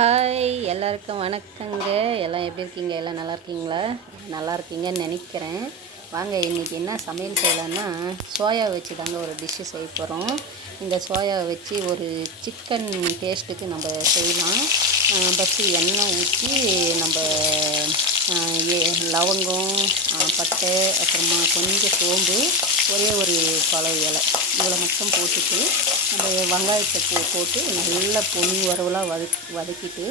Hi எல்லாருக்கும் வணக்கங்க. எல்லாம் எப்படி இருக்கீங்க? எல்லாம் நல்லா இருக்கீங்களா? நல்லா இருக்கீங்கன்னு நினைக்கிறேன். வாங்க இன்றைக்கி என்ன சமையல் செய்யலான்னா சோயா வச்சு தாங்க ஒரு டிஷ்ஷு செய்ய போகிறோம். இந்த சோயாவை வச்சு ஒரு சிக்கன் டேஸ்ட்டுக்கு நம்ம செய்யலாம். ஃபஸ்ட்டு எண்ணெய் ஊற்றி நம்ம லவங்கம், பட்டை, அப்புறமா கொஞ்சம் சோம்பு, ஒரே ஒரு பழ இலை இவ்வளோ மட்டும் போட்டுட்டு நம்ம வெங்காயத்தை போட்டு நல்லா பொன் வரவலாக வதக்கிட்டு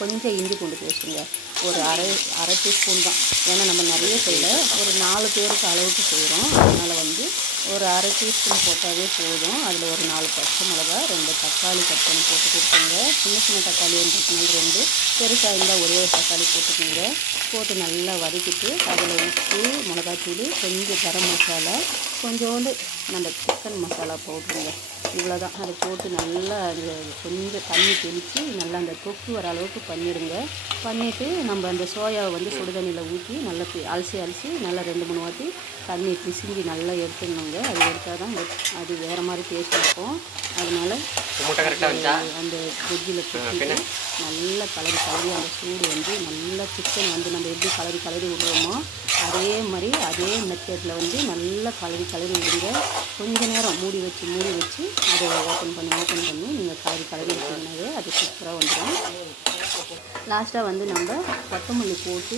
கொஞ்சம் இஞ்சி பூண்டு பேஸ்ட்டுங்க ஒரு அரை டீஸ்பூன் தான். ஏன்னா நம்ம நிறைய செய்யலை, ஒரு 4 பேருக்கு அளவுக்கு செய்கிறோம். அதனால் வந்து ஒரு அரை டீஸ்பூன் போட்டாவே போதும். அதில் ஒரு 4 பச்சை மிளகா, 2 தக்காளி கட் பண்ணி போட்டு கொடுத்துங்க. சின்ன தக்காளி இருந்துச்சுனால 2, பெருசாக இருந்தால் ஒரே ஒரு தக்காளி போட்டுக்கோங்க. போட்டு நல்லா வதக்கிட்டு அதில் உப்பு, மிளகாத்தூள், கொஞ்சம் கரம் மசாலா, கொஞ்சோண்டு நம்ம சிக்கன் மசாலா பவுட்ருங்க, இவ்வளோதான். அதை போட்டு நல்லா அது கொஞ்சம் தண்ணி தெளித்து நல்லா அந்த தொக்கு வர அளவுக்கு பண்ணிடுங்க. பண்ணிவிட்டு நம்ம அந்த சோயாவை வந்து சுடுதண்ணியில் ஊற்றி நல்லா அலசி நல்லா 2-3 வாட்டி தண்ணி பிசிஞ்சி நல்லா எடுத்துடணுங்க. அது எடுத்தால் தான் அது வேறு மாதிரி டேஸ்ட் இருக்கும். அதனால் அந்த ஃப்ரிட்ஜில் போட்டு நல்லா கலரி அந்த சூடு வந்து நல்லா சிக்கன் வந்து நம்ம எப்படி கலரி விடுறோமோ அதே மாதிரி அதே மெத்தடில் வந்து நல்லா கலரி விடுங்க. கொஞ்சம் நேரம் மூடி வச்சு அதை ஓப்பன் பண்ணி நீங்கள் கலரி வச்சிங்கனாவே அது சூப்பராக வந்துடும். லாஸ்ட்டாக வந்து நம்ம கொத்தமல்லி போட்டு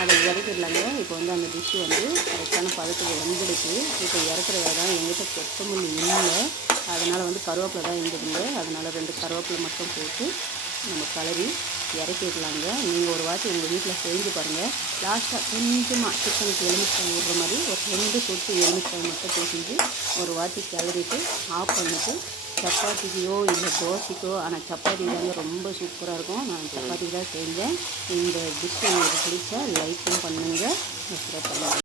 அதை இறக்கிடலாங்க. இப்போ வந்து அந்த டிஷ்ஷு வந்து கரெக்டான பதத்துக்கு வந்துடுச்சு. இப்போ இறக்குறதா தான் எங்கிட்ட கொத்தமல்லி இல்லை, அதனால் வந்து கருவேப்பிலை தான் இருந்துடுங்க. அதனால் 2 கருவேப்பிலை மட்டும் போட்டு நம்ம கலரி இறக்கிடலாங்க. நீங்கள் ஒரு வாட்டி உங்கள் வீட்டில் செஞ்சு பாருங்கள். லாஸ்ட்டாக கொஞ்சமாக சிக்கனுக்கு எலுமிச்சை விடுற மாதிரி ஒரு 2 சொட்டு எலுமிச்சை மட்டும் போட்டு ஒரு வாட்டி கிளறிட்டு ஆஃப் பண்ணிவிட்டு சப்பாத்திக்கோ இல்லை தோசைக்கோ, ஆனால் சப்பாத்தி தாங்க ரொம்ப சூப்பராக இருக்கும். நான் சப்பாத்தி தான் செஞ்சேன். இந்த டிஷ் உங்களுக்கு பிடிச்சா லைக்கும் பண்ணுங்கள், சப்ஸ்கிரைப் பண்ணுங்கள்.